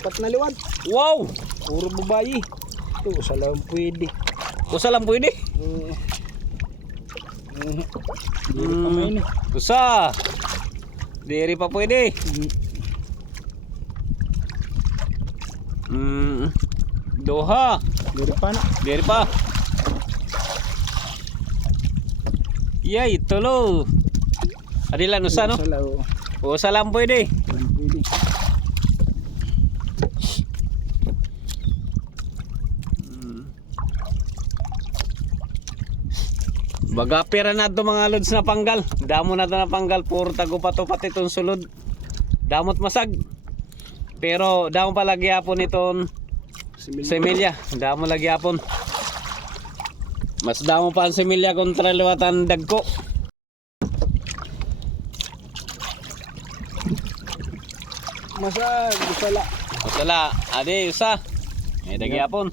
Pat na liwat. Wow! Puro babayi. Ito, usa lang pwede. Usa lang pwede. Diri pa may ni. Usa. Diri pa pwede. Doha. Diri pa na. Diri pa. Yay, tulo. Adilan usa no? Usa lang, oh. Usa lang pwede. Lang pwede. Bagapira na ito mga lods na panggal. Damo na ito na panggal. Puro tagupat-upat itong sulod. Damot masag. Pero damo pa lagi hapon itong semilya. Damo lagi hapon. Mas damo pa ang semilya kontra liwatan dagko. Masag, usala. Masala. Ade, usa. May dagi hapon.